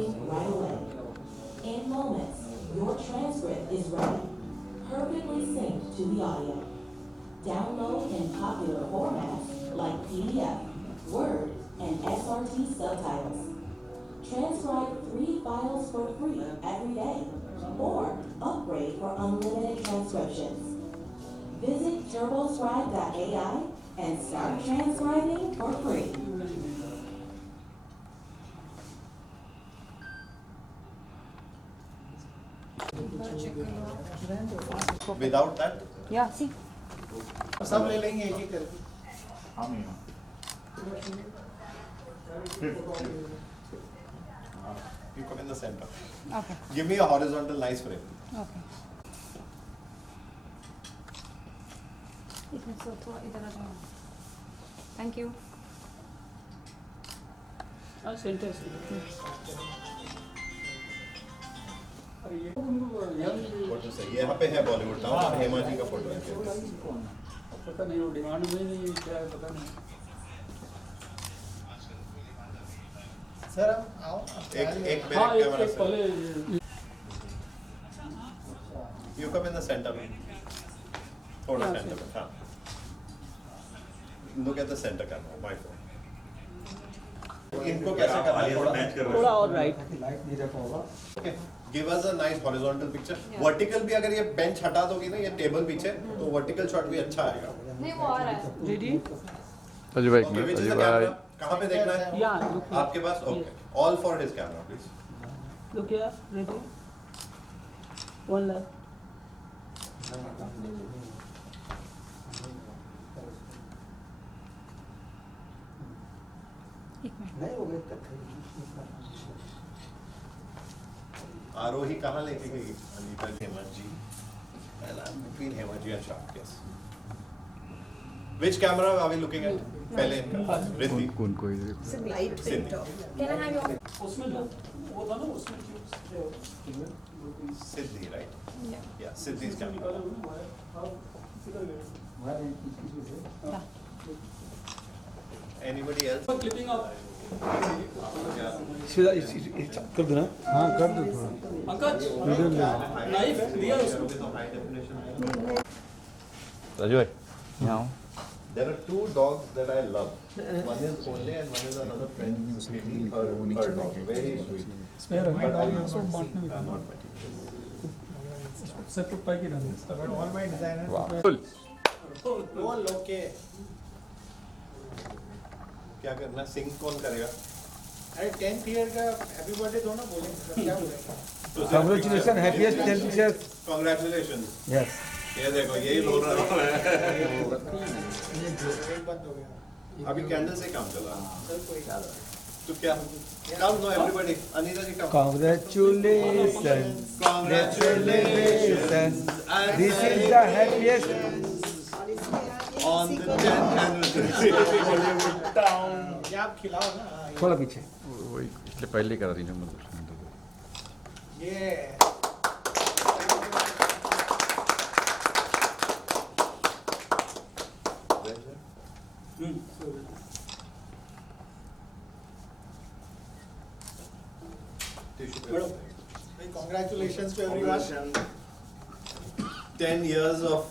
transcribing right away. In moments, your transcript is ready, perfectly synced to the audio. Download in popular formats like PDF, Word, and SRT subtitles. Transcribe 3 files for free every day, or upgrade for unlimited transcriptions. Visit turboscribe.ai and start transcribing for free. Without that, Yeah, see. सब ले लेंगे एक एक करके। you come in the center. Okay. Give me a horizontal nice frame. Okay. इसमें से थोड़ा इधर आ जाओ. Thank you. सेंटर से। फोटो सही यहाँ पे है बॉलीवुड टाउन हेमा जी का फोटो है पता नहीं वो डिमांड में नहीं क्या है पता नहीं। सर हम आओ एक हाँ मेरे एक कैमरा एक से पहले you come in the centre थोड़ा यहाँ सेंटर से। में हाँ look at the centre camera my phone इनको कैसे करना है थोड़ा थोड़ा और right. Okay give us a nice horizontal picture vertical भी अगर ये बेंच हटा दोगी ना ये टेबल पीछे तो वर्टिकल शॉट भी अच्छा आएगा नहीं वो आ रहा है. दीदी अजय भाई okay which is Ajay the भाई कैमरा कहाँ पे देखना है या आपके पास okay all for his camera please look here ready one left एक मिनट. आरोही कहाँ लेके गई अनीता हेमंत जी between Hemant ji and Shark yes which camera are we looking at पहले इनका रिद्धि कौन कोई सिद्धि Can I have your? उसमें लो वो था ना उसमें सिद्धि right Yeah. yeah Siddhi's camera Yeah. anybody else clipping up कर दो ना हाँ कर दो थोड़ा पंकज नाइफ दिया उसको high definition अजय भाई यहाँ आओ. there are two dogs that I love one is Pole and one is another friend her dog very sweet spare है but I सो बांटने में not my सेपरेट पैक ही रहता है ऑल माय डिजाइनर फुल वो लोके क्या करना सिंग कौन करेगा अरे 10th ईयर का हैप्पी बर्थडे दो ना बोलेंगे क्या बोलेंगे congratulation happiest 10th year congratulation yes ये देखो यही बोल रहा हूँ एक बंद हो गया अभी कैंडल से काम चला तो क्या काम नो एवरीबॉडी अनीता जी काम Congratulations, congratulations. This is the happiest on the 10th anniversary Bollywood town ये आप खिलाओ ना थोड़ा पीछे वही इसलिए पहले करा रही हूँ ये Congratulations to everyone. 10 years of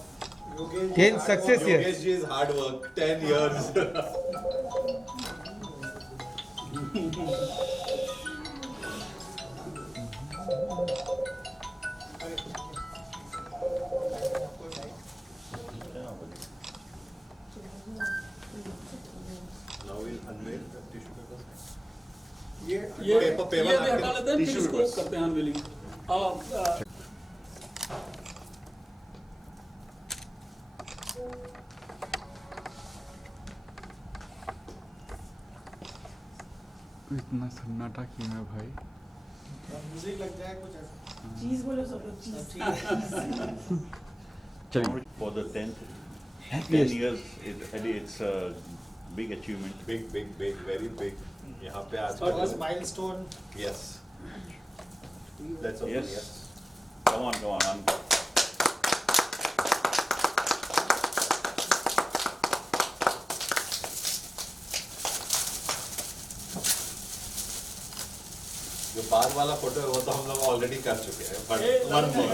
10 success years. Yogesh ji's hard work 10 years now we'll unveil the tissue paper ये Paper ये भी napkin, हटा लेते हैं फिर tissue इसको papers. करते हैं अनवीलिंग इतना सन्नाटा क्यों है भाई. म्यूजिक लग जाए कुछ ऐसा चीज बोलो सब लोग चीज. चलिए For the 10th, 10 Happiest. years, it's a big achievement. big very big यहाँ पे आज First milestone. yes let's open Yes. yes Come on. जो बाद वाला फोटो है वो तो हम लोग ऑलरेडी कर चुके हैं, but one more.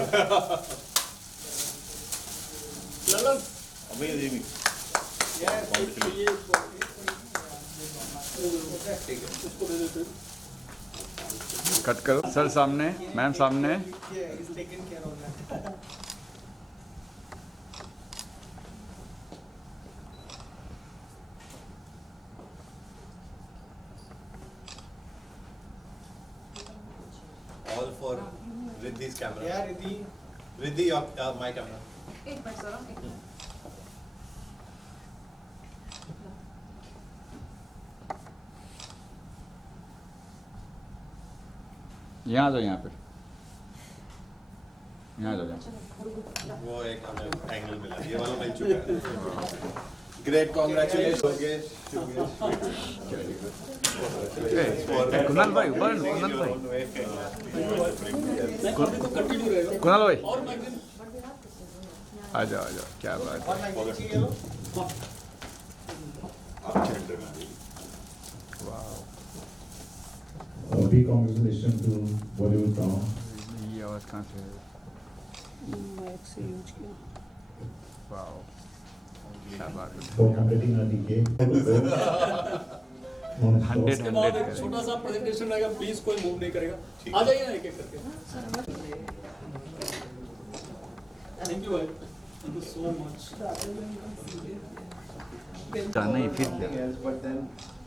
Lalan Amazing. उसको दे देते हैं। कट करो सर सामने, मैम सामने। All for Riddhi's camera. Yeah, Riddhi. Riddhi, my camera. एक मिनट सर, एक मिनट। यहाँ आ जाओ, यहाँ पे, यहाँ आ जाओ, यहाँ। वो एक हमें एंगल मिला, ये वाला मिल चुका है। Great, congratulations. कुणाल भाई, कुणाल भाई, नहीं, अभी तो कंटिन्यू रहेगा। कुणाल भाई, और मैगजीन आ जाओ, आ जाओ, क्या बात है। Big congratulations to Bollywood town. ये आवाज़ कहाँ से है? वाओ, क्या बात है। For completing our DK. 100 उसके बाद एक करेंगे। छोटा सा प्रेजेंटेशन रहेगा, प्लीज कोई मूव नहीं करेगा। आ जाइए ना एक एक करके। थैंक यू भाई, थैंक यू सो मच। नहीं फिर क्या? Yes, but then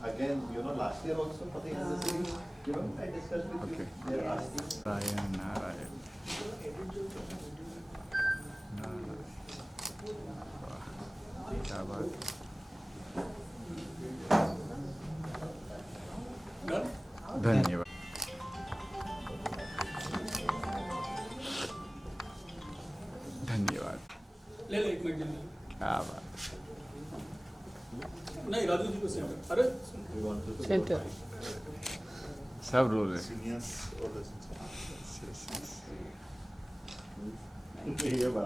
again, you know, last year also for the industry, you know, I discussed with Okay. you. They're asking. Narayan Narayan Narayan, वाह, क्या बात है। डन? धन्यवाद, धन्यवाद, ले ले एक मैगजीन ले। क्या बात। नहीं, राजू जी को सेंटर। अरे सेंटर सब रोल है।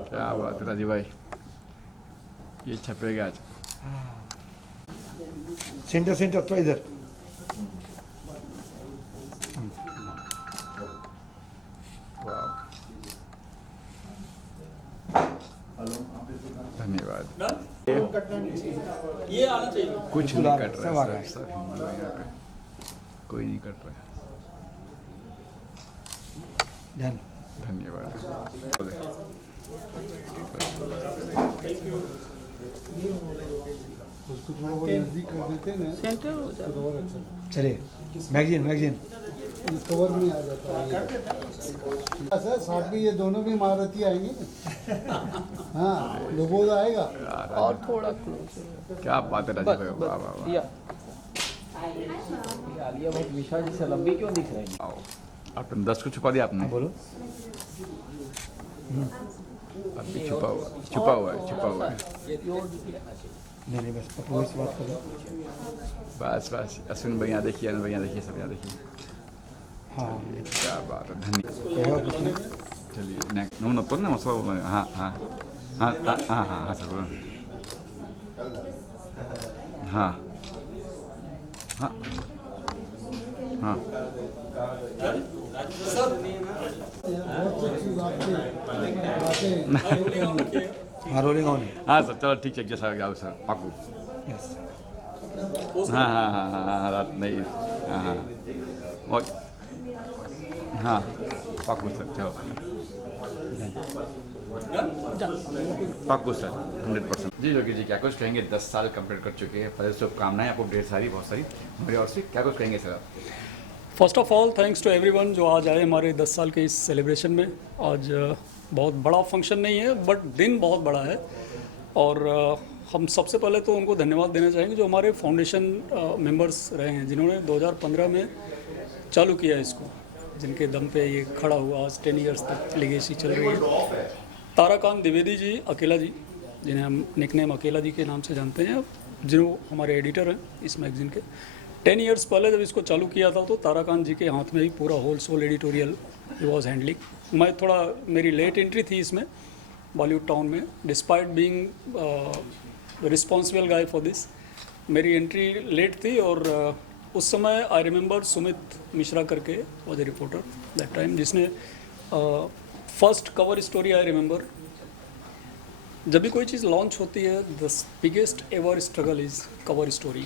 क्या बात है राजीव भाई, ये छपेगा आज। सेंटर सेंटर तो इधर। वाह, धन्यवाद। डन? ये आना चाहिए। कुछ नहीं कट सब आ रहा गए। है सर, यहाँ पे कोई नहीं कट रहा है। डन। धन्यवाद। नजदीक कर देते हैं ना सेंटर हो तो और अच्छा चलिए, मैगजीन मैगजीन। कवर में आ जाता है। सर साथ में ये दोनों भी महारथी आएंगे। हाँ, लोगों आएगा। और थोड़ा क्या बात है राजीव भाई, वाह वाह वाह। आलिया बहुत विशाल जैसे लंबी क्यों दिख रही है? आओ, आपने 10 को छुपा दिया आपने। बोलो। अभी छुपा हुआ, छुपा हुआ है, छुपा हुआ है। नहीं नहीं, बस पप्पू से बात करो। बस बस, अश्विन भैया देखिए, अनु भैया देखिए, सब यहाँ देखिए। हाँ, क्या बात है, धन्यवाद। क्या हो कुछ नहीं? चलिए नेक्स्ट नो तो ना मसला बोलो। हाँ हाँ हाँ हाँ हाँ हाँ सर बोलो। हाँ हाँ हाँ, बहुत अच्छी बातें। हाँ, रोलिंग ऑन है। हाँ सर, चलो ठीक है, जैसा जाओ सर, पाकू। यस। हाँ हाँ हाँ हाँ हाँ, रात नहीं, हाँ हाँ और हाँ पाकू सर, चलो पाकू सर, 100%। जी योगी जी, क्या कुछ कहेंगे? 10 साल कंप्लीट कर चुके हैं, पहले शुभकामनाएं आपको ढेर सारी, बहुत सारी मेरी ओर से। क्या कुछ कहेंगे सर आप? First of all thanks to everyone जो आज आए हमारे 10 साल के इस सेलिब्रेशन में। आज बहुत बड़ा फंक्शन नहीं है, बट दिन बहुत बड़ा है। और हम सबसे पहले तो उनको धन्यवाद देना चाहेंगे जो हमारे फाउंडेशन मेंबर्स रहे हैं, जिन्होंने 2015 में चालू किया इसको, जिनके दम पे ये खड़ा हुआ। आज 10 ईयर्स तक लेगेसी चल रही है। ताराकांत द्विवेदी जी, अकेला जी, जिन्हें हम निकनेम अकेला जी के नाम से जानते हैं, जो हमारे एडिटर हैं इस मैगज़ीन के। 10 ईयर्स पहले जब इसको चालू किया था तो ताराकांत जी के हाथ में ही पूरा होल सोल एडिटोरियल ही वॉज हैंडलिंग। मैं थोड़ा, मेरी लेट एंट्री थी इसमें बॉलीवुड टाउन में, despite being responsible guy for this. मेरी एंट्री लेट थी और उस समय आई रिमेंबर सुमित मिश्रा करके was a reporter that time, जिसने first cover story I remember, जब भी कोई चीज़ लॉन्च होती है the biggest ever struggle is cover story,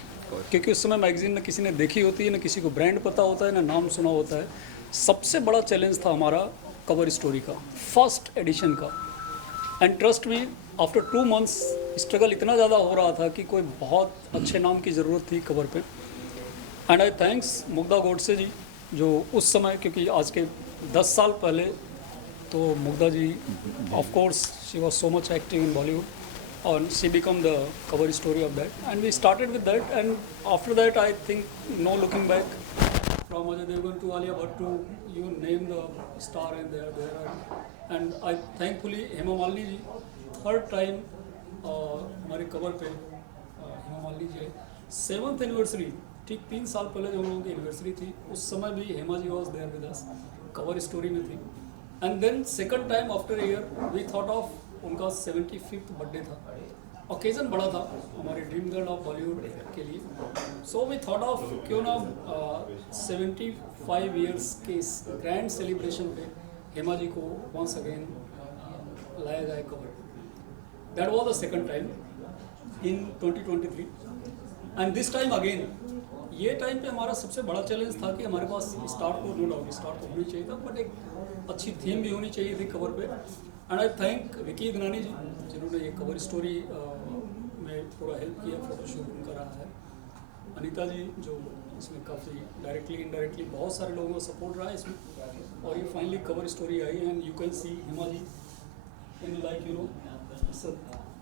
क्योंकि उस समय मैगजीन न किसी ने देखी होती है, न किसी को ब्रांड पता होता है, न नाम सुना होता है। सबसे बड़ा चैलेंज था हमारा कवर स्टोरी का, फर्स्ट एडिशन का। And trust me, after 2 months struggle इतना ज़्यादा हो रहा था कि कोई बहुत अच्छे नाम की ज़रूरत थी कवर पे। And I thanks Mugdha Godse ji, जो उस समय, क्योंकि आज के 10 साल पहले तो Mugdha ji of course she was so much active in Bollywood और she become the cover story of that and we started with that and after that I think no looking back from Ajay Devgan to Alia Bhatt to you name the star and there and I thankfully Hema Malini ji third time हमारे cover पे हेमा मालिनी जी 7th anniversary, ठीक 3 साल पहले जो हम लोगों की anniversary थी उस समय भी Hema ji was there with us, cover story में थी। And then second time after year we thought of उनका 75th बर्थडे था, ओकेजन बड़ा था हमारे ड्रीम गर्ल ऑफ बॉलीवुड के लिए, सो वी थॉट ऑफ क्यों ना 75 ईयर्स के इस ग्रैंड सेलिब्रेशन पे हेमा जी को वंस अगेन लाया जाए cover. That was the second time in 2023 and this time again ये टाइम पे हमारा सबसे बड़ा चैलेंज था कि हमारे पास स्टार तो नो डाउट स्टार तो होनी चाहिए था, बट एक अच्छी थीम भी होनी चाहिए थी कवर पे। And I thank Vicky Idnani ji जिन्होंने ये कवर स्टोरी में पूरा हेल्प किया, फोटोशूट उनका रहा है। अनीता जी जो इसमें काफ़ी डायरेक्टली इनडायरेक्टली बहुत सारे लोगों का सपोर्ट रहा है इसमें, और ये finally cover story I and you can see Hema ji in like you know it's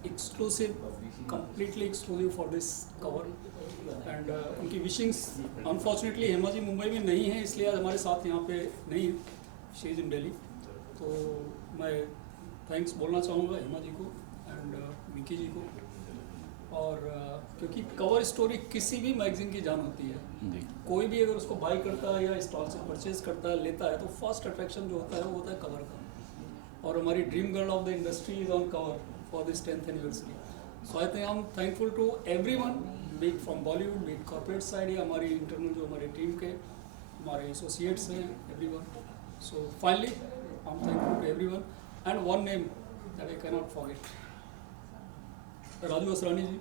exclusive, completely exclusive for this cover. And उनकी विशिंग्स, अनफॉर्चुनेटली हेमा जी मुंबई में नहीं है इसलिए आज हमारे साथ यहाँ पे नहीं, शी इज़ इन दिल्ली, तो मैं थैंक्स बोलना चाहूँगा हेमा जी को एंड विकी जी को। और क्योंकि कवर स्टोरी किसी भी मैगजीन की जान होती है, कोई भी अगर उसको बाई करता है या स्टॉल से परचेज करता है, लेता है, तो फर्स्ट अट्रैक्शन जो होता है वो होता है कवर का। और हमारी dream girl of the industry is on cover for this 10th anniversary. So I think I am thankful to everyone, be it from Bollywood, be it corporate side या हमारी इंटरनल जो हमारी टीम के हमारे एसोसिएट्स हैं, everyone. So finally I am thankful to everyone and one name that I can not forget, Raju Asrani ji,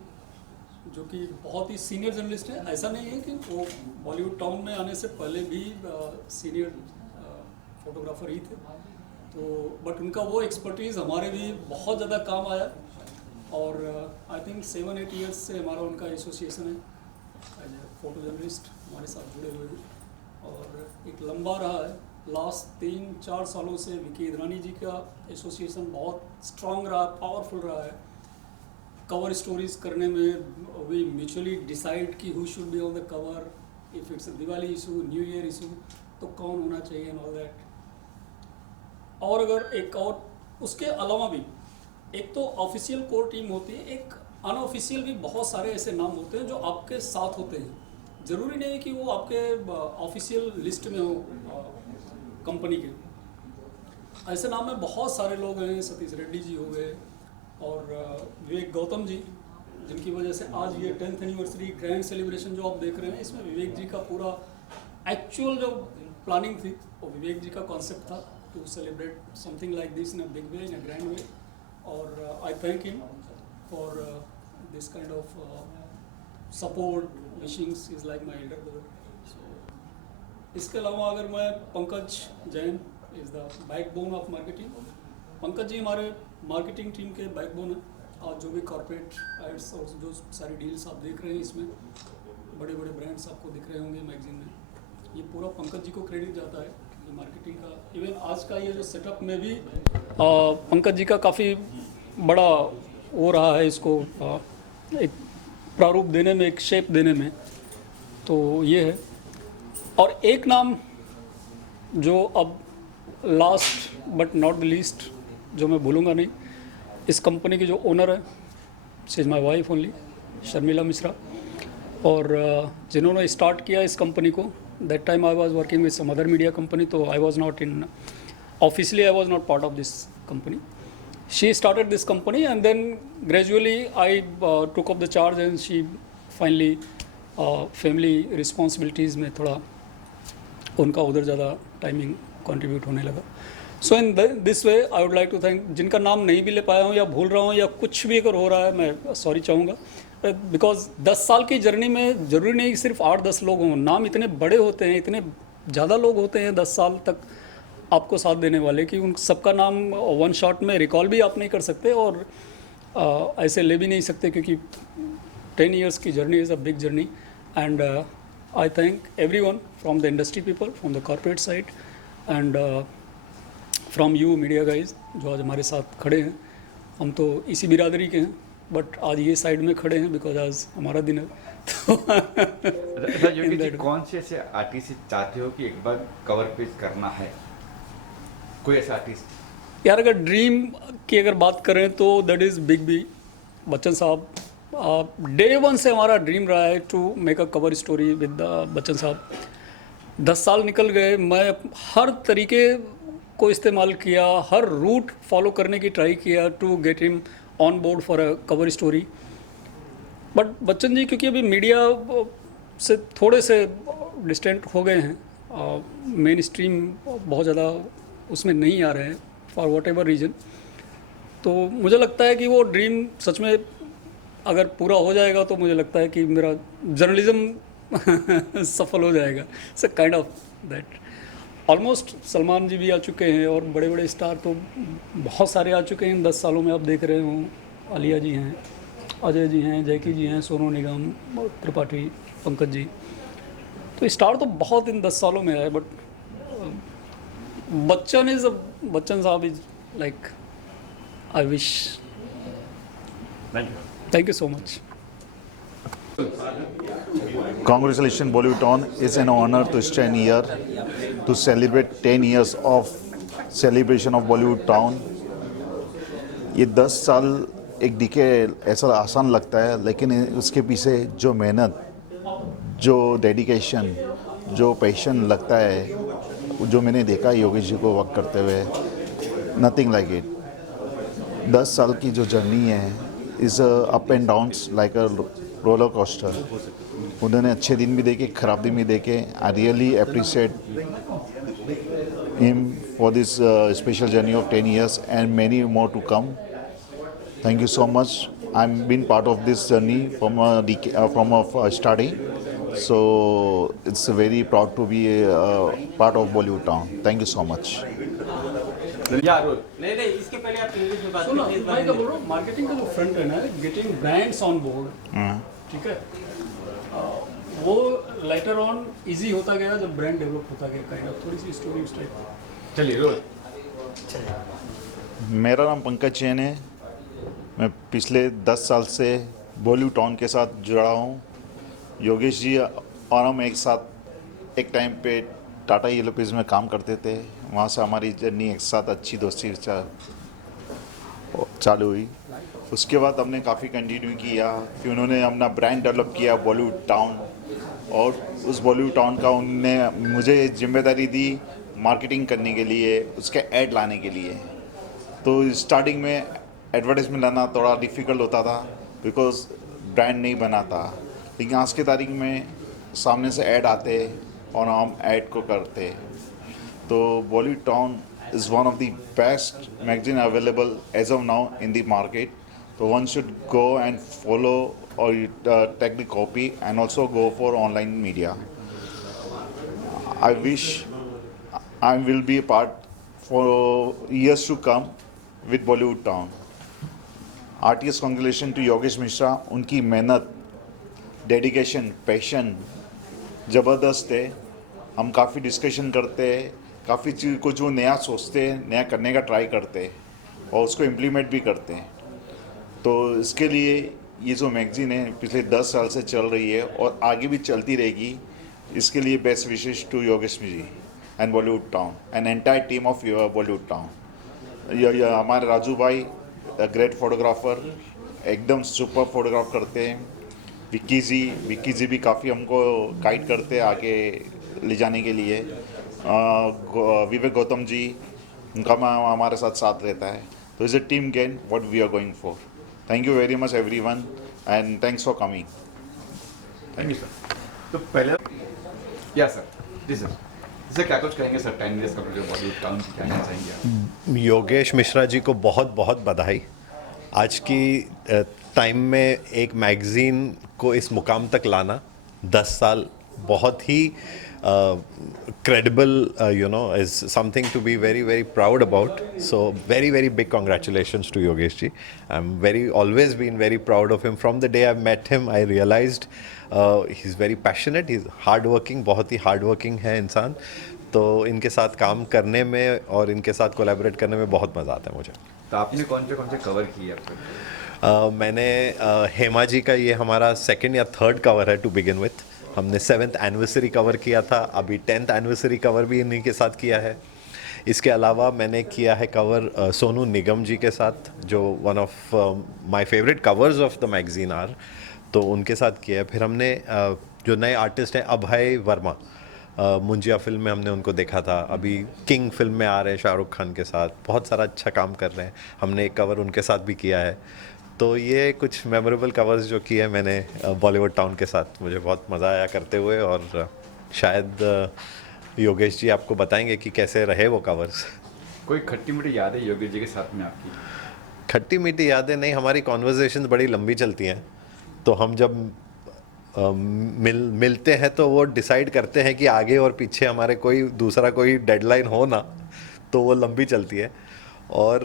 जो कि बहुत ही सीनियर जर्नलिस्ट है। ऐसा नहीं है कि वो बॉलीवुड टाउन में आने से पहले भी सीनियर फोटोग्राफर ही थे, तो बट उनका वो एक्सपर्टीज़ हमारे भी बहुत ज़्यादा काम आया। और आई थिंक 7-8 ईयर्स से हमारा उनका एसोसिएशन है एज ए फोटो जर्नलिस्ट, हमारे साथ जुड़े हुए हैं और एक लंबा रहा है। लास्ट 3-4 सालों से विकी इदरानी जी का एसोसिएशन बहुत स्ट्रांग रहा, पावरफुल रहा है कवर स्टोरीज करने में। वी म्यूचुअली डिसाइड कि who should be on the cover, if it's Diwali issue, new year issue, तो कौन होना चाहिए एंड ऑल दैट। और अगर एक और उसके अलावा भी एक तो ऑफिशियल कोर टीम होती है, एक अनऑफिशियल भी बहुत सारे ऐसे नाम होते हैं जो आपके साथ होते हैं। ज़रूरी नहीं है कि वो आपके ऑफिशियल लिस्ट में हो कंपनी के, ऐसे नाम में बहुत सारे लोग हैं। सतीश रेड्डी जी हो गए और विवेक गौतम जी, जिनकी वजह से आज ये 10th एनिवर्सरी ग्रैंड सेलिब्रेशन जो आप देख रहे हैं, इसमें विवेक जी का पूरा एक्चुअल जो प्लानिंग थी वो विवेक जी का कॉन्सेप्ट था to celebrate something like this in a big way, in a grand way. और I thank him for this kind of support, wishings, is like my elder brother. इसके अलावा अगर मैं Pankaj Jain is the backbone of marketing. Pankaj ji हमारे marketing team के backbone है। आज जो भी कॉर्पोरेट एड्स और जो सारी डील्स आप देख रहे हैं, इसमें बड़े बड़े ब्रांड्स आपको दिख रहे होंगे मैगजीन में, ये पूरा पंकज जी को क्रेडिट जाता है ये मार्केटिंग का। इवन आज का ये जो सेटअप में भी पंकज जी का काफ़ी बड़ा वो रहा है, इसको एक प्रारूप देने में, एक शेप देने में, तो ये है। और एक नाम जो अब last but not the least, जो मैं भूलूंगा नहीं, इस कंपनी की जो ओनर है, she is my wife only, Sharmila Mishra. और जिन्होंने स्टार्ट किया इस कंपनी को, that time I was working with some other media company, तो I was not in officially, I was not part of this company. She started this company and then gradually I took up the charge and she finally family responsibilities में थोड़ा उनका उधर ज़्यादा timing contribute होने लगा. So in this way I would like to thank, जिनका नाम नहीं भी ले पाया हूँ या भूल रहा हूँ या कुछ भी अगर हो रहा है, मैं सॉरी चाहूँगा, बिकॉज 10 साल की जर्नी में ज़रूरी नहीं कि सिर्फ 8-10 लोग हों. नाम इतने बड़े होते हैं, इतने ज़्यादा लोग होते हैं 10 साल तक आपको साथ देने वाले कि उन सबका नाम वन शॉट में रिकॉल भी आप नहीं कर सकते और ऐसे ले भी नहीं सकते, क्योंकि 10 years की journey is a big journey. And I thank everyone from the industry people, from the corporate side and from you media guys जो आज हमारे साथ खड़े हैं. हम तो इसी बिरादरी के हैं, बट आज ये साइड में खड़े हैं बिकॉज आज हमारा दिन है. अच्छा योगी जी, कौन से ऐसे आर्टिस्ट चाहते हो कि एक बार कवर पेज करना है? कोई ऐसा आर्टिस्ट? यार अगर ड्रीम की अगर बात करें तो that is big B Bachchan साहब. डे वन से हमारा ड्रीम रहा है to make a cover story with Bachchan साहब. 10 साल निकल गए, मैं हर तरीके को इस्तेमाल किया, हर रूट फॉलो करने की ट्राई किया to get him on board for a cover story. But Bachchan ji क्योंकि अभी मीडिया से थोड़े से डिस्टेंट हो गए हैं, मेन स्ट्रीम बहुत ज़्यादा उसमें नहीं आ रहे हैं फॉर वॉट एवर रीज़न, तो मुझे लगता है कि वो ड्रीम सच में अगर पूरा हो जाएगा तो मुझे लगता है कि मेरा जर्नलिज्म सफल हो जाएगा. So kind of that. Almost Salman ji भी आ चुके हैं और बड़े बड़े स्टार तो बहुत सारे आ चुके हैं इन 10 सालों में. आप देख रहे हो आलिया जी हैं, अजय जी हैं, जैकी जी हैं, सोनू निगम, त्रिपाठी, पंकज जी. तो स्टार तो बहुत इन 10 सालों में आए. बट बच्चन साहब is like I wish. Thank you so much. Congratulations, Bollywood Town. It's an honor to stand here to celebrate 10 years of celebration of Bollywood Town. ये 10 साल एक दिखे ऐसा आसान लगता है, लेकिन उसके पीछे जो मेहनत, जो डेडिकेशन, जो पैशन लगता है, जो मैंने देखा योगेश जी को वर्क करते हुए, नथिंग लाइक इट. 10 साल की जो जर्नी है is up and downs like a roller coaster. उन्होंने अच्छे दिन भी देखे, खराब दिन भी देखे. I really appreciate him for this special journey of 10 years and many more to come. Thank you so much. I'm been part of this journey from starting. So it's very proud to be part of Bollywood Town. Thank you so much. नहीं इसके पहले आप English में बात करते हैं. मैं क्या बोल रहा हूँ, मार्केटिंग का जो फ्रंट है ना, गेटिंग ब्रांड्स ऑन बोर्ड, ठीक है, वो लेटर ऑन इजी होता गया जब ब्रांड डेवलप होता गया. काइंड ऑफ थोड़ी सी स्टोरी उस टाइप. चलिए रोल. मेरा नाम पंकज जैन है. मैं पिछले 10 साल से बॉलीवुड टाउन के साथ जुड़ा हूँ. योगेश जी और हम एक साथ एक टाइम पे टाटा येलोपीज में काम करते थे. वहाँ से हमारी जर्नी एक साथ अच्छी दोस्ती चालू हुई. उसके बाद हमने काफ़ी कंटिन्यू किया कि उन्होंने अपना ब्रांड डेवलप किया बॉलीवुड टाउन, और उस बॉलीवुड टाउन का उनने मुझे जिम्मेदारी दी मार्केटिंग करने के लिए, उसके ऐड लाने के लिए. तो स्टार्टिंग में एडवर्टाइजमेंट लाना थोड़ा डिफ़िकल्ट होता था बिकॉज ब्रांड नहीं बना था. लेकिन आज की तारीख में सामने से ऐड आते और हम ऐड को करते. तो Bollywood town is one of the best magazine available as of now in the market. So one should go and follow or take the copy and also go for online media. I wish I will be a part for years to come with Bollywood Town. Heartiest congratulations to Yogesh Mishra. उनकी मेहनत, dedication, passion ज़बरदस्त है. हम काफ़ी discussion करते हैं, काफ़ी चीज़ को जो नया सोचते हैं, नया करने का ट्राई करते हैं और उसको इम्प्लीमेंट भी करते हैं. तो इसके लिए ये जो मैगज़ीन है पिछले 10 साल से चल रही है और आगे भी चलती रहेगी. इसके लिए best wishes to Yogesh ji and Bollywood town and entire team of Bollywood town. हमारे राजू भाई ग्रेट फोटोग्राफर, एकदम सुपर फोटोग्राफ करते हैं. विक्की जी भी काफ़ी हमको गाइड करते हैं आगे ले जाने के लिए. विवेक गौतम जी, उनका हमारे साथ रहता है. तो is a team game what we are going for. Thank you very much everyone and thanks for coming. Thank you sir. तो पहले या सर जी सर क्या कुछ कहेंगे sir 10 years complete Bollywood town की क्या कहना चाहेंगे आप? योगेश मिश्रा जी को बहुत बहुत बधाई। आज की टाइम में एक मैगज़ीन को इस मुकाम तक लाना 10 साल बहुत ही credible, is something to be very, very proud about. So very, very big congratulations to Yogesh ji. I'm always been very proud of him. From the day I met him, I realized he's very passionate, he's hardworking, बहुत ही hardworking है इंसान. तो इनके साथ काम करने में और इनके साथ कोलैबोरेट करने में बहुत मज़ा आता है मुझे. तो आपने कौन से कवर किए अब तक? मैंने हेमा जी का ये हमारा 2nd या 3rd कवर है टू बिगिन विथ. हमने 7th एनिवर्सरी कवर किया था, अभी 10th एनिवर्सरी कवर भी इन्हीं के साथ किया है. इसके अलावा मैंने किया है कवर सोनू निगम जी के साथ, जो one of my favourite covers of the magazine are, तो उनके साथ किया है. फिर हमने जो नए आर्टिस्ट हैं अभय वर्मा, मुंजिया फिल्म में हमने उनको देखा था, अभी किंग फिल्म में आ रहे हैं शाहरुख खान के साथ, बहुत सारा अच्छा काम कर रहे हैं. हमने एक कवर उनके साथ भी किया है. तो ये कुछ मेमोरेबल कवर्स जो किए मैंने बॉलीवुड टाउन के साथ, मुझे बहुत मज़ा आया करते हुए. और शायद योगेश जी आपको बताएंगे कि कैसे रहे वो कवर्स. कोई खट्टी मीठी याद है योगेश जी के साथ में आपकी? खट्टी मीठी यादें नहीं, हमारी कॉन्वर्जेशंस बड़ी लंबी चलती हैं. तो हम जब मिलते हैं तो वो डिसाइड करते हैं कि आगे और पीछे हमारे कोई डेडलाइन हो ना, तो वो लंबी चलती है. और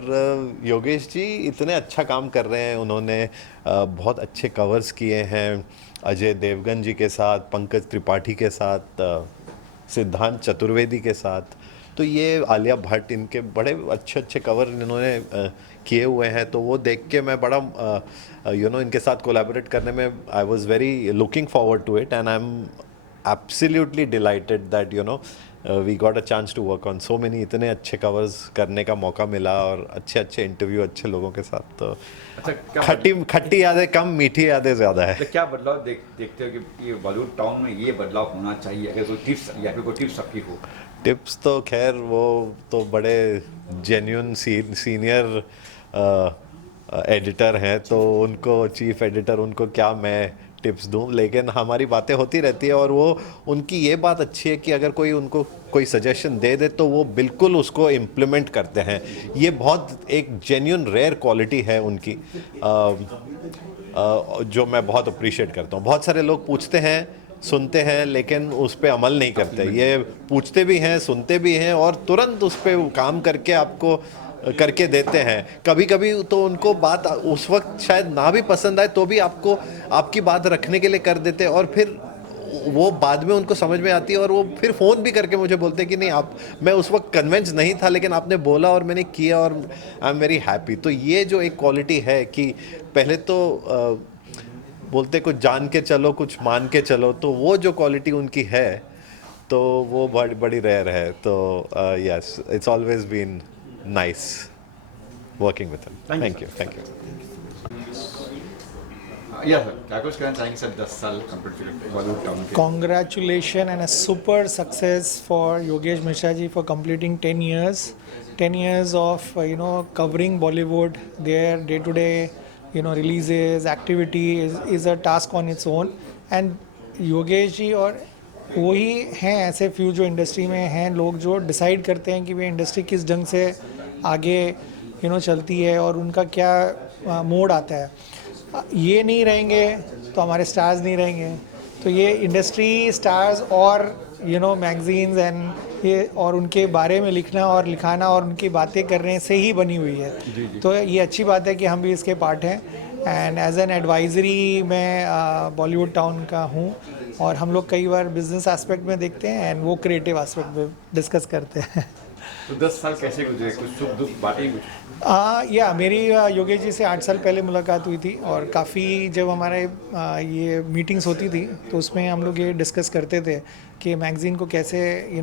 योगेश जी इतने अच्छा काम कर रहे हैं, उन्होंने बहुत अच्छे कवर्स किए हैं अजय देवगन जी के साथ, पंकज त्रिपाठी के साथ, सिद्धांत चतुर्वेदी के साथ. तो ये आलिया भट्ट, इनके बड़े अच्छे कवर इन्होंने किए हुए हैं. तो वो देख के मैं बड़ा इनके साथ कोलैबोरेट करने में I was very looking forward to it, and I am absolutely delighted that we got a chance to work on so many. इतने अच्छे कवर्स करने का मौका मिला और अच्छे इंटरव्यू अच्छे लोगों के साथ. तो अच्छा, खट्टी यादें कम, मीठी यादें ज़्यादा है. तो क्या बदलाव देखते हो कि ये बॉलीवुड टाउन में ये बदलाव होना चाहिए? अगर कोई टिप्स या फिर कोई टिप्स आपकी हो? टिप्स तो खैर वो तो बड़े जेन्युइन सीनियर एडिटर हैं, तो उनको, चीफ एडिटर, उनको क्या मैं टिप्स दूं. लेकिन हमारी बातें होती रहती है, और वो उनकी ये बात अच्छी है कि अगर कोई उनको कोई सजेशन दे दे तो वो बिल्कुल उसको इम्प्लीमेंट करते हैं. ये बहुत एक जेन्युइन रेयर क्वालिटी है उनकी, जो मैं बहुत अप्रिशिएट करता हूँ. बहुत सारे लोग पूछते हैं, सुनते हैं, लेकिन उस पर अमल नहीं करते. ये पूछते भी हैं, सुनते भी हैं, और तुरंत उस पर काम करके देते हैं. कभी कभी तो उनको बात उस वक्त शायद ना भी पसंद आए तो भी आपकी बात रखने के लिए कर देते हैं, और फिर वो बाद में उनको समझ में आती है, और वो फिर फ़ोन भी करके मुझे बोलते हैं कि नहीं, मैं उस वक्त कन्विंस नहीं था, लेकिन आपने बोला और मैंने किया, और आई एम वेरी हैप्पी. तो ये जो एक क्वालिटी है कि पहले तो बोलते कुछ जान के चलो, कुछ मान के चलो, तो वो जो क्वालिटी उनकी है, तो वो बड़ी रेयर है. तो yes, it's always been nice working with him. Thank you. या सर क्या कुछ कहना चाहेंगे सर 10 साल कंप्लीट बॉलीवुड टाउन के? Congratulations and a super success for Yogesh Mishra ji for completing 10 years. 10 years of covering Bollywood, their day-to-day releases, activity is a task on its own. And Yogesh ji और वही हैं ऐसे few जो industry में हैं लोग जो decide करते हैं कि भाई इंडस्ट्री किस ढंग से आगे चलती है और उनका क्या मोड आता है. ये नहीं रहेंगे तो हमारे स्टार्स नहीं रहेंगे. तो ये इंडस्ट्री, स्टार्स और मैगजीन्स एंड ये और उनके बारे में लिखना और लिखाना और उनकी बातें करने से ही बनी हुई है. तो ये अच्छी बात है कि हम भी इसके पार्ट हैं. एंड एज एन एडवाइजरी मैं बॉलीवुड टाउन का हूँ, और हम लोग कई बार बिजनेस एस्पेक्ट में देखते हैं एंड वो क्रिएटिव एस्पेक्ट में डिस्कस करते हैं. तो 10 साल कैसे गुजरे? कुछ सुख दुख बातें कुछ? या मेरी योगेश जी से 8 साल पहले मुलाकात हुई थी, और काफ़ी जब हमारे ये मीटिंग्स होती थी तो उसमें हम लोग ये डिस्कस करते थे कि मैगज़ीन को कैसे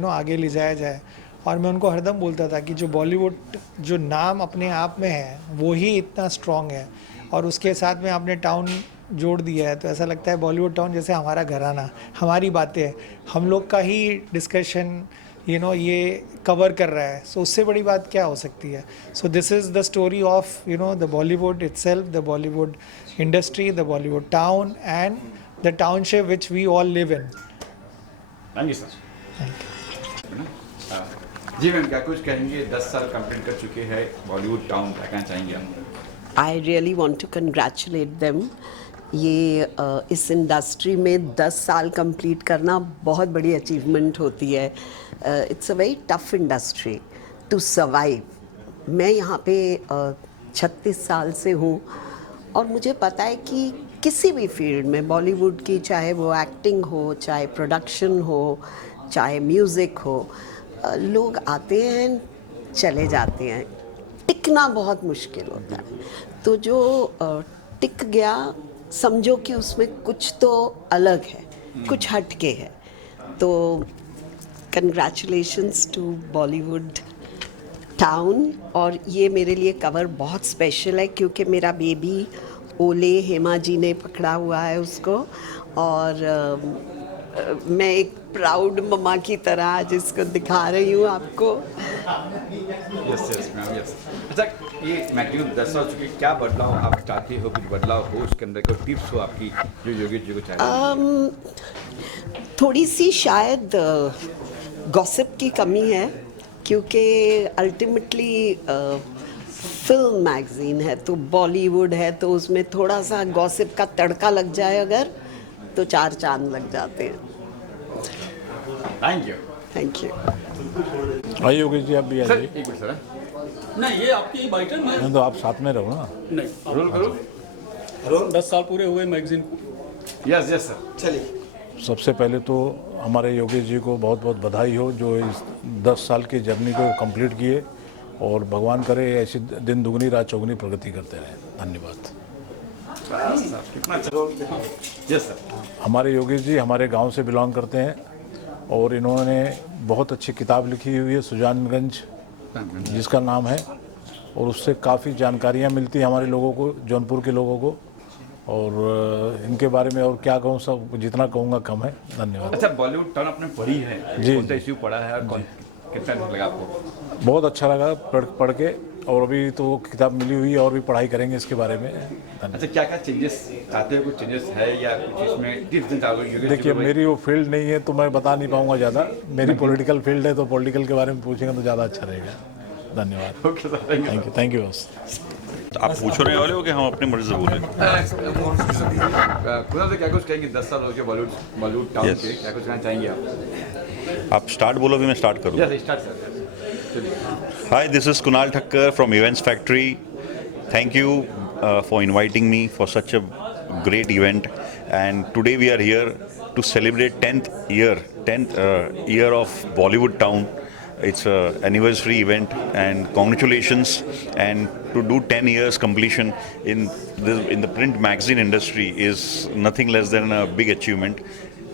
आगे ले जाया जाए. और मैं उनको हरदम बोलता था कि जो बॉलीवुड जो नाम अपने आप में है वो ही इतना स्ट्रॉन्ग है, और उसके साथ में आपने टाउन जोड़ दिया है, तो ऐसा लगता है बॉलीवुड टाउन जैसे हमारा घराना, हमारी बातें, हम लोग का ही डिस्कशन ये कवर कर रहा है. सो उससे बड़ी बात क्या हो सकती है. So this is the story of the Bollywood itself, the Bollywood industry, the Bollywood town, and the township which we all live in. Thank you sir. जी मैम, क्या कुछ कहेंगे? 10 साल कंप्लीट कर चुके हैं बॉलीवुड टाउन, क्या कहना चाहेंगे आप? I really want to congratulate them. ये इस इंडस्ट्री में 10 साल कंप्लीट करना बहुत बड़ी अचीवमेंट होती है। It's a very tough industry to survive. मैं यहाँ पे 36 साल से हूँ और मुझे पता है कि किसी भी फील्ड में बॉलीवुड की, चाहे वो एक्टिंग हो, चाहे प्रोडक्शन हो, चाहे म्यूज़िक हो, लोग आते हैं चले जाते हैं, टिकना बहुत मुश्किल होता है। तो जो टिक गया, समझो कि उसमें कुछ तो अलग है, कुछ हटके है। तो कंग्रेचुलेशंस टू बॉलीवुड टाउन। और ये मेरे लिए कवर बहुत स्पेशल है क्योंकि मेरा बेबी ओले हेमा जी ने पकड़ा हुआ है उसको, और मैं एक प्राउड मम्मा की तरह आज इसको दिखा रही हूँ आपको। Yes ma'am, yes. अच्छा, ये मैक्यू 10 साल चुकी, क्या बदलाव आप चाहते हो? कुछ बदलाव हो उसके अंदर, कोई टिप्स हो आपकी जो योगेश जी को चाहिए? थोड़ी सी शायद गॉसिप की कमी है क्योंकि अल्टीमेटली फिल्म मैगजीन है, तो बॉलीवुड है, तो उसमें थोड़ा सा गॉसिप का तड़का लग जाए अगर, तो 4 चांद लग जाते हैं। Thank you. Thank you. आइए योगेश जी, आप भी सर आइए। एक मिनट सर। नहीं, ये आपकी बाइट है। मैं नहीं तो आप साथ में रहो ना। नहीं, रोल करो। 10 साल पूरे हुए मैगजीन को। Yes yes sir. सबसे पहले तो हमारे योगेश जी को बहुत बहुत बधाई हो जो इस 10 साल की जर्नी को कंप्लीट किए, और भगवान करे ऐसी दिन दुगनी रात चौगुनी प्रगति करते रहे। धन्यवाद। Yes sir. हमारे योगेश जी हमारे गांव से बिलोंग करते हैं और इन्होंने बहुत अच्छी किताब लिखी हुई है सुजानगंज, जिसका नाम है, और उससे काफ़ी जानकारियाँ मिलती हैं हमारे लोगों को, जौनपुर के लोगों को। और इनके बारे में और क्या कहूँ, सब जितना कहूँगा कम है। धन्यवाद। अच्छा, बॉलीवुड टाउन आपने पढ़ी है? जी, कौन सा इश्यू पढ़ा है और कितना अच्छा लगा आपको? बहुत अच्छा लगा पढ़ के, और अभी तो किताब मिली हुई है और भी पढ़ाई करेंगे इसके बारे में। अच्छा, क्या क्या चेंजेस चाहते हो? कुछ चेंजेस है या कुछ इसमें टिप्स देना चाहोगे? देखिए, मेरी वो फील्ड नहीं है तो मैं बता नहीं पाऊंगा ज़्यादा। मेरी पॉलिटिकल फील्ड है तो पॉलिटिकल के बारे में पूछेंगे तो ज़्यादा अच्छा रहेगा। धन्यवाद। ओके सर, थैंक यू बस। आप पूछने वाले हो कि हम अपनी मर्जी से बोले? खुदा से क्या कुछ कहेंगे? 10 साल हो गए बॉलीवुड टाउन Yes. के, क्या कुछ कहना चाहेंगे आप? आप स्टार्ट बोलो, भी मैं स्टार्ट करूँ। Yes, start sir. Hi, this is Kunal Thakkar from Events Factory. Thank you for inviting me for such a great event. And today we are here to celebrate 10th year of Bollywood Town. It's an anniversary event, and congratulations. And to do 10 years completion in the print magazine industry is nothing less than a big achievement.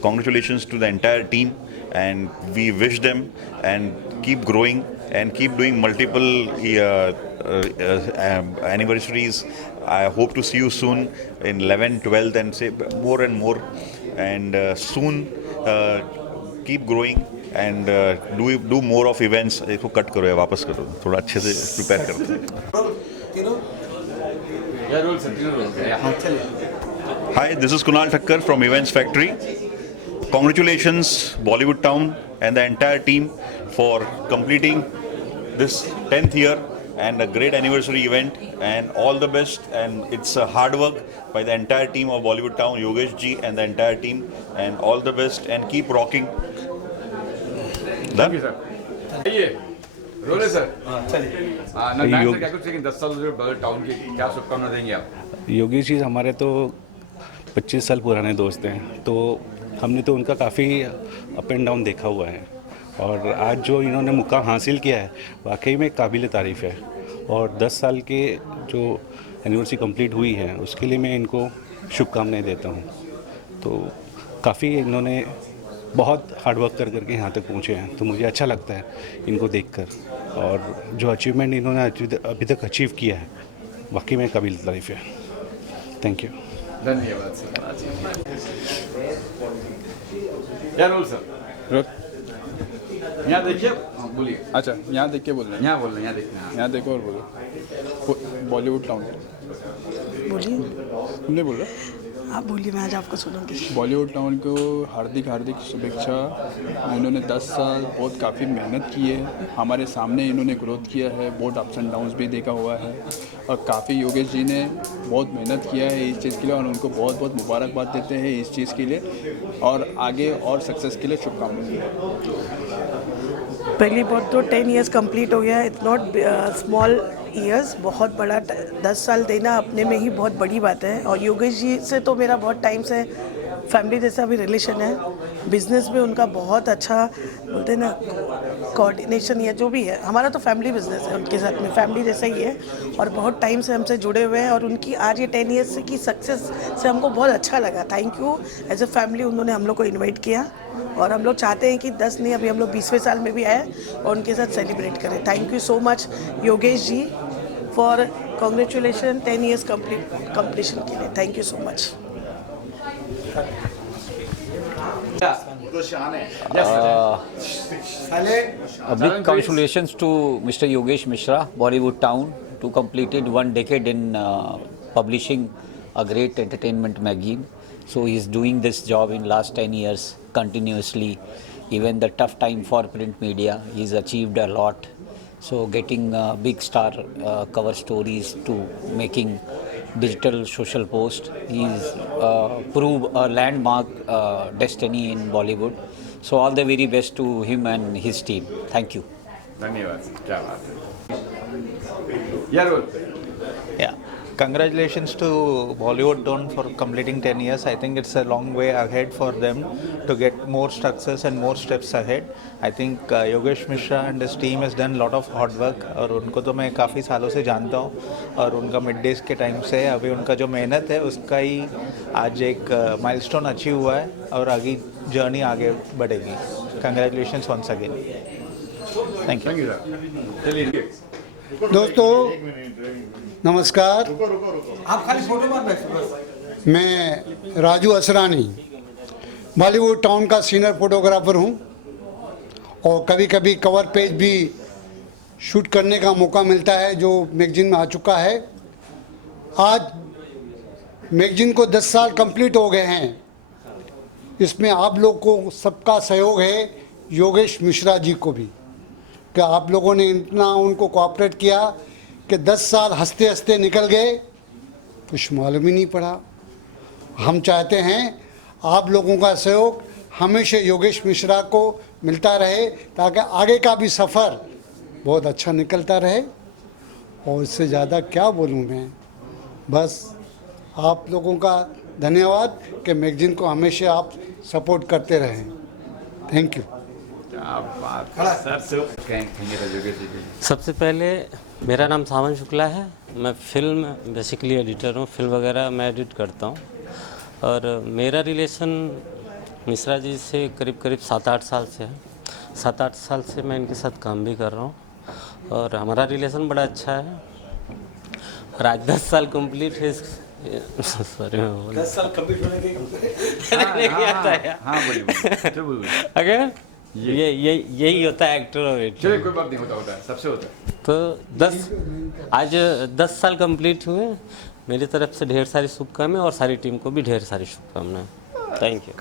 Congratulations to the entire team, and we wish them and keep growing and keep doing multiple anniversaries. I hope to see you soon in 11th, 12th, and say more and more. And soon keep growing and do more of events. इसको cut करो या वापस करो, थोड़ा अच्छे से prepare करो। Hi, this is Kunal Thakkar from Events Factory. Congratulations, Bollywood Town and the entire team for completing this 10th year and a great anniversary event, and all the best. And it's a hard work by the entire team of Bollywood Town, Yogesh ji and the entire team, and all the best and keep rocking. Thank you sir. ये रोले sir. Narayan sir, क्या कुछ कहेंगे? 10 साल Bollywood town के, क्या शुभकामना देंगे आप? योगेश जी हमारे तो 25 साल पुराने दोस्त हैं, तो हमने तो उनका काफ़ी अप एंड डाउन देखा हुआ है, और आज जो इन्होंने मुकाम हासिल किया है वाकई में काबिल तारीफ़ है। और 10 साल के जो एनिवर्सरी कंप्लीट हुई है उसके लिए मैं इनको शुभकामनाएं देता हूँ। तो काफ़ी इन्होंने बहुत हार्ड वर्क कर करके यहाँ तक पहुँचे हैं, तो मुझे अच्छा लगता है इनको देखकर, और जो अचीवमेंट इन्होंने अभी तक अचीव किया है वाकई में काबिल तारीफ़ है। Thank you. धन्यवाद सर। क्या रोल सर? यहाँ देखिए, बोलिए। अच्छा, यहाँ देख के बोल रहे हैं? यहाँ बोल रहे हैं, यहाँ देखना। यहाँ देखो और बोलो। बॉलीवुड टाउन बोलिए। तुमने बोल रहा? आप बोलिए, मैं आज आपको सुनूंगी। बॉलीवुड टाउन को हार्दिक हार्दिक शुभेच्छा। इन्होंने 10 साल बहुत काफ़ी मेहनत की है, हमारे सामने इन्होंने ग्रोथ किया है, बहुत अप्स एंड डाउन्स भी देखा हुआ है और काफ़ी योगेश जी ने बहुत मेहनत किया है इस चीज़ के लिए और उनको बहुत बहुत मुबारकबाद देते हैं इस चीज़ के लिए और आगे और सक्सेस के लिए शुभकामनाएं। पहली बात तो 10 इयर्स कंप्लीट हो गया, इट्स नॉट स्मॉल ईयर्स, बहुत बड़ा 10 साल देना अपने में ही बहुत बड़ी बात है। और योगेश जी से तो मेरा बहुत टाइम से फैमिली जैसा भी रिलेशन है, बिजनेस में उनका बहुत अच्छा बोलते हैं ना कोऑर्डिनेशन या जो भी है, हमारा तो फैमिली बिजनेस है उनके साथ में, फैमिली जैसा ही है और बहुत टाइम से हमसे जुड़े हुए हैं और उनकी आज ये 10 ईयर्स की सक्सेस से हमको बहुत अच्छा लगा। Thank you. As a family उन्होंने हम लोग को इन्वाइट किया और हम लोग चाहते हैं कि 10 नहीं अभी हम लोग 20वें साल में भी आए और उनके साथ सेलिब्रेट करें। Thank you so much Yogesh ji for congratulation 10 years completion के लिए। Thank you so much. A big congratulations to Mr. Yogesh Mishra, Bollywood Town, to completed 1 decade in publishing a great entertainment magazine. So he is doing this job in last 10 years continuously. Even the tough time for print media, he's achieved a lot. So getting big star cover stories to making digital social post, he's proved a landmark destiny in Bollywood. So all the very best to him and his team. Thank you. धन्यवाद, क्या बात है यार। Yeah, congratulations to Bollywood Town for completing 10 years. I think it's a long way ahead for them to get more success and more steps ahead. I think Yogesh Mishra and his team has done a lot of hard work और उनको तो मैं काफ़ी सालों से जानता हूँ और उनका मिड डेज के टाइम से अभी उनका जो मेहनत है उसका ही आज एक माइलस्टोन अचीव हुआ है और आगे जर्नी आगे बढ़ेगी। Congratulations once again. Thank you. दोस्तों नमस्कार, आप खाली फोटो पर बैठो। मैं राजू असरानी बॉलीवुड टाउन का सीनियर फोटोग्राफर हूं और कभी कभी कवर पेज भी शूट करने का मौका मिलता है जो मैगजीन में आ चुका है। आज मैगजीन को 10 साल कंप्लीट हो गए हैं। इसमें आप लोग को सबका सहयोग है, योगेश मिश्रा जी को भी, कि आप लोगों ने इतना उनको कोऑपरेट किया कि 10 साल हंसते हंसते निकल गए, कुछ मालूम ही नहीं पड़ा। हम चाहते हैं आप लोगों का सहयोग हमेशा योगेश मिश्रा को मिलता रहे ताकि आगे का भी सफ़र बहुत अच्छा निकलता रहे। और इससे ज़्यादा क्या बोलूँ मैं, बस आप लोगों का धन्यवाद कि मैगजीन को हमेशा आप सपोर्ट करते रहें। Thank you. सबसे पहले मेरा नाम सावन शुक्ला है, मैं फिल्म बेसिकली एडिटर हूँ, फिल्म वगैरह मैं एडिट करता हूँ और मेरा रिलेशन मिश्रा जी से करीब करीब 7-8 साल से है। 7-8 साल से मैं इनके साथ काम भी कर रहा हूँ और हमारा रिलेशन बड़ा अच्छा है और आज 10 साल कंप्लीट है। सॉरी, 10 साल कंप्लीट होने के अगर यही होता है एक्टर और एडिटर। चलिए कोई बात नहीं, होता है, सबसे होता है। तो आज 10 साल कंप्लीट हुए, मेरी तरफ से ढेर सारी शुभकामनाएं और सारी टीम को भी ढेर सारी शुभकामनाएं। Thank you.